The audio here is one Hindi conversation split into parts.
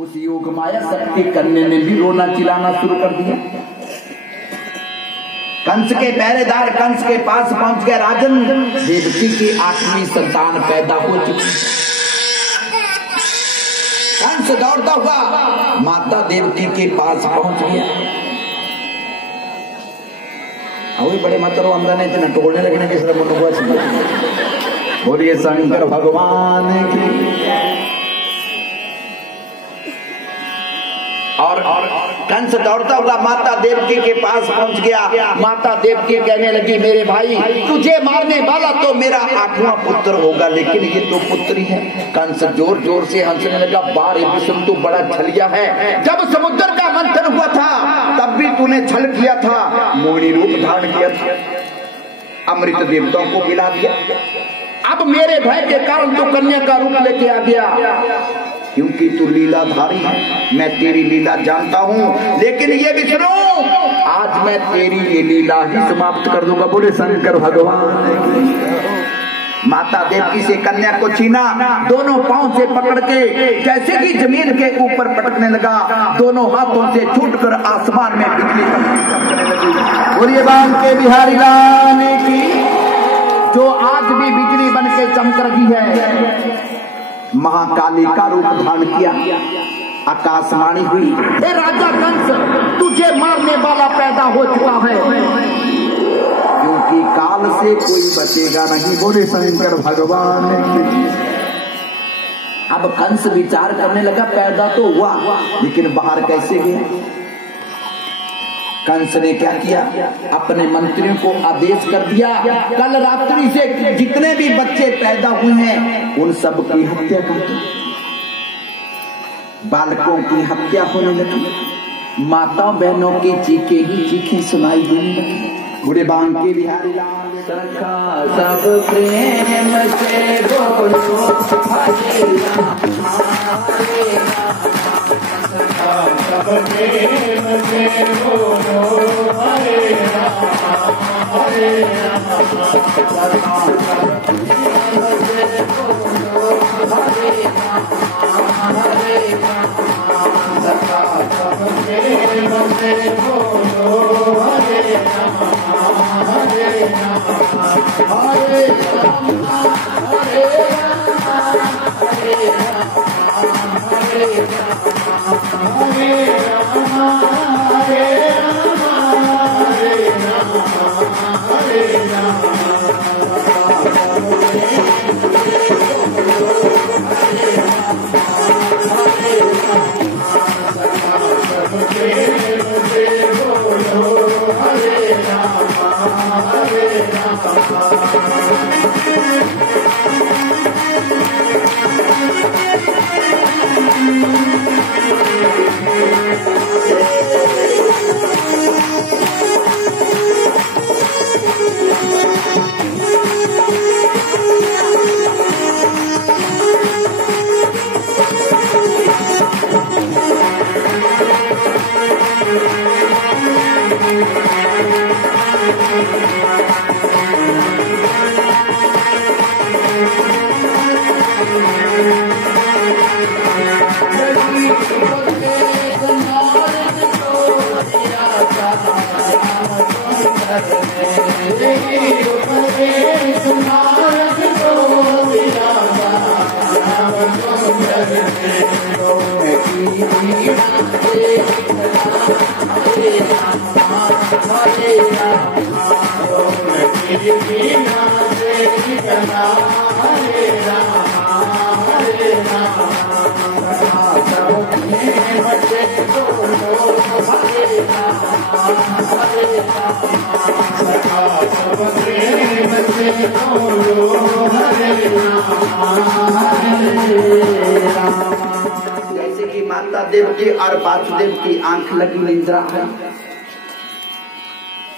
उस योग माया शक्ति कन्या ने भी रोना चिल्लाना शुरू कर दिया। कंस के पहरेदार कंस के पास पहुंच गए। राजन, देवकी की 8वीं संतान पैदा हो चुकी। कंस दौड़ता हुआ माता देवकी के पास पहुंच गया। अभी बड़े मतरो अंदर ने इतना टोलने लगने के सब मन बोलिए शंकर भगवान की। और कंस दौड़ता हुआ माता देवकी के पास पहुंच गया। माता देवकी कहने लगी, मेरे भाई, तुझे मारने वाला तो मेरा 8वां पुत्र होगा, लेकिन ये तो पुत्री है। कंस जोर जोर से हंसने लगा, बारे विष्णु तू बड़ा छलिया है। जब समुद्र का मंथन हुआ था तब भी तूने छल किया था, मोहिनी रूप धारण किया था, अमृत देवताओं को पिला दिया। अब मेरे भय के कारण तू कन्या का रूप लेके आ गया, क्योंकि तू लीलाधारी है। मैं तेरी लीला जानता हूँ, लेकिन ये विष्णु, आज मैं तेरी ये लीला ही समाप्त कर दूंगा। बोले शंकर भगवान। माता देवकी से कन्या को छीना, दोनों पांव से पकड़ के जैसे कि जमीन के ऊपर पटकने लगा, दोनों हाथों से छूटकर आसमान में बिजली चमकने लगी। बोलिए बांध के बिहारी लाल की, जो आज भी बिजली बन के चमक रही है। महाकाली का रूप धारण किया, आकाशवाणी हुई, हे राजा कंस, तुझे मारने वाला पैदा हो चुका है, क्योंकि काल से कोई बचेगा नहीं। बोले शंकर भगवान। अब कंस विचार करने लगा, पैदा तो हुआ लेकिन बाहर कैसे गया। कंस ने क्या किया, अपने मंत्रियों को आदेश कर दिया, कल रात्रि से जितने भी बच्चे पैदा हुए हैं उन सब की हत्या कर दो। बालकों की हत्या होने लगी, माताओं बहनों की चीखें ही चीखें सुनाई देने लगी। बूढ़े बांग के बिहारी लाल सखा सब प्रेम से बोलो हरे राम हरे राम, सब प्रेम से बोलो हरे राम हरे राम, सब प्रेम से बोलो हरे राम हरे राम, सब प्रेम से बोलो हरे राम हरे राम हरे राम हरे राम हरे राम हरे राम हरे राम हरे राम हरे राम। जैसे कि माता देवकी और वासुदेव की आंख लगी निद्रा है,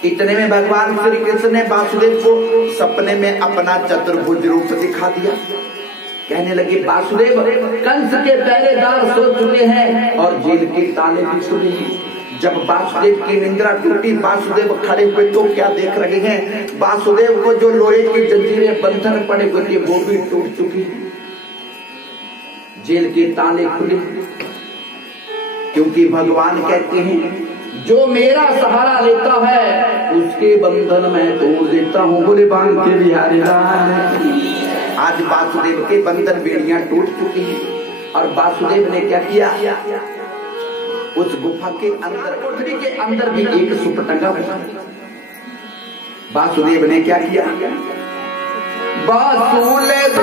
इतने में भगवान श्री कृष्ण ने वासुदेव को सपने में अपना चतुर्भुज रूप दिखा दिया। कहने लगे, वासुदेव, कंस के पहरेदार सो चुके हैं और जेल के ताले भी खुले हैं। जब वासुदेव की निंद्रा टूटी, वासुदेव खड़े हुए तो क्या देख रहे हैं, वासुदेव को जो लोहे की जंजीरें बंधन पड़े हुए थे वो भी टूट चुकी, जेल के ताले खुले। क्योंकि भगवान कहते हैं जो मेरा सहारा लेता है उसके बंधन में तोड़ देता हूँ। बोले बांध के बिहारी आज वासुदेव के बंधन बेड़ियां टूट चुकी हैं और वासुदेव ने क्या किया, उस गुफा के अंदर, कोठरी के अंदर भी एक सुप टंगा हुआ। वासुदेव ने क्या किया, वासुदेव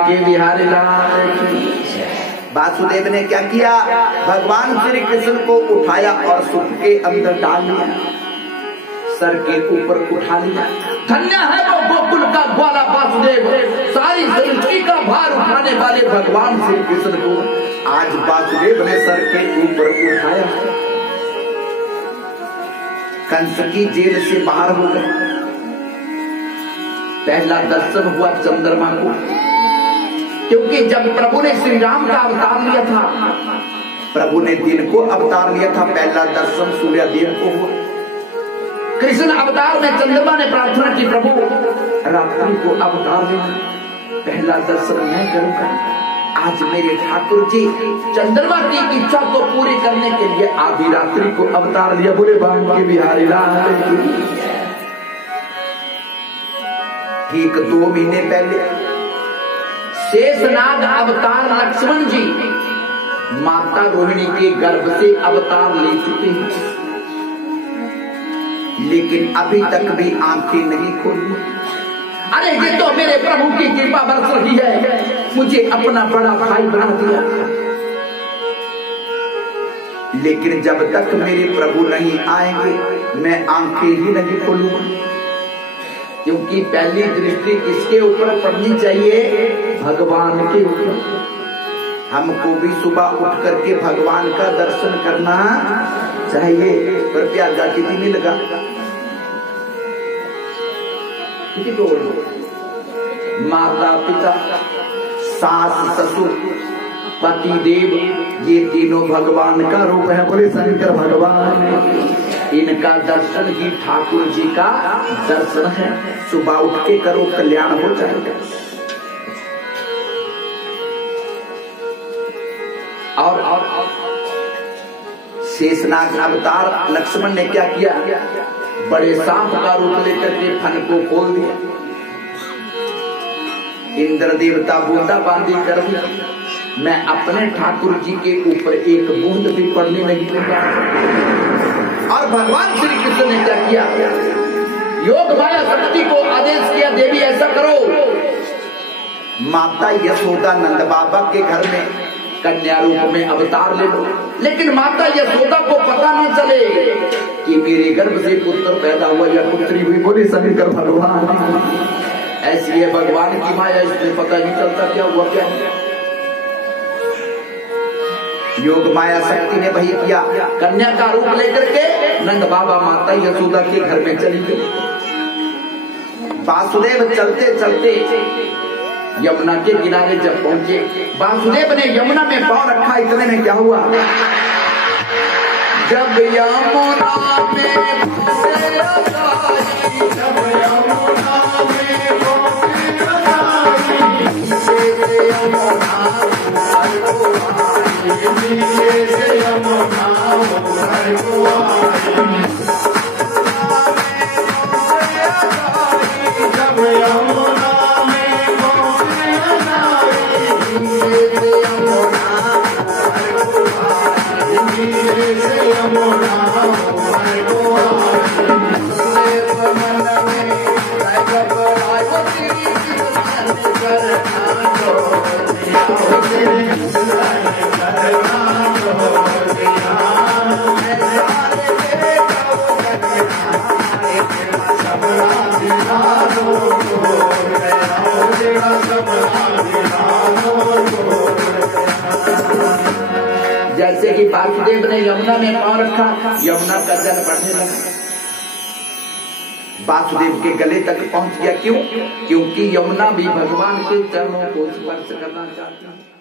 के बिहारी लाल। वासुदेव ने क्या किया, भगवान श्री कृष्ण को उठाया और सुख के अंदर डाल दिया, सर के ऊपर उठा लिया। धन्य है वो गोकुल का ग्वाला वासुदेव, सारी सृष्टि का भार उठाने वाले भगवान श्री कृष्ण को आज वासुदेव ने सर के ऊपर उठाया। कंस की जेल से बाहर हो गए। पहला दर्शन हुआ चंद्रमा को, क्योंकि जब प्रभु ने श्री राम का अवतार लिया था, प्रभु ने दिन को अवतार लिया था, पहला दर्शन सूर्यदेव को हुआ। कृष्ण अवतार में चंद्रमा ने प्रार्थना की, प्रभु रात्रि को अवतार लेना, पहला दर्शन मैं करूंगा। आज मेरे ठाकुर जी चंद्रमा की इच्छा को पूरी करने के लिए आधी रात्रि को अवतार लिया। बोले बांध के बिहारी लाल। ठीक 2 महीने पहले शेषनाग अवतार लक्ष्मण जी माता रोहिणी के गर्भ से अवतार ले चुके हैं, लेकिन अभी तक भी आंखें नहीं खोली। अरे ये तो मेरे प्रभु की कृपा बरस रही है, मुझे अपना बड़ा भाई बना दिया। लेकिन जब तक मेरे प्रभु नहीं आएंगे मैं आंखें ही नहीं खोलूंगा, क्योंकि पहली दृष्टि किसके ऊपर पड़नी चाहिए, भगवान के ऊपर। हमको भी सुबह उठ करके भगवान का दर्शन करना चाहिए। पर प्यागा कितनी में लगा, माता पिता सास ससुर पति देव ये तीनों भगवान का रूप है। बोले शंकर भगवान, इनका दर्शन ही ठाकुर जी का दर्शन है। सुबह उठ के करो, कल्याण हो जाएगा। और शेषनाग अवतार लक्ष्मण ने क्या किया, बड़े सांप का रूप लेकर के फन को खोल दिया। इंद्र देवता बूंदा बांदी कर दिया, मैं अपने ठाकुर जी के ऊपर एक बूंद भी पड़ने नहीं दूंगा। और भगवान श्री कृष्ण ने क्या किया, योग माया शक्ति को आदेश किया, देवी ऐसा करो, माता यशोदा नंद बाबा के घर में कन्या रूप में अवतार ले लो। लेकिन माता यशोदा को पता न चले कि मेरे गर्भ से पुत्र पैदा हुआ या पुत्री हुई। बोले शंकर भगवान, ऐसी है भगवान की माया, इसमें पता नहीं चलता क्या हुआ क्या। योग माया शक्ति ने वही किया, कन्या का रूप लेकर के नंद बाबा माता यशोदा के घर में चली गई। वासुदेव चलते चलते यमुना के किनारे जब पहुंचे, वासुदेव ने यमुना में पांव रखा, इतने में क्या हुआ, जब यमुना में यमुना वासुदेव ने यमुना में पांव रखा, यमुना का जल बढ़ने लगा, वासुदेव के गले तक पहुंच गया। क्यों? क्योंकि यमुना भी भगवान के चरणों को स्पर्श करना चाहती है।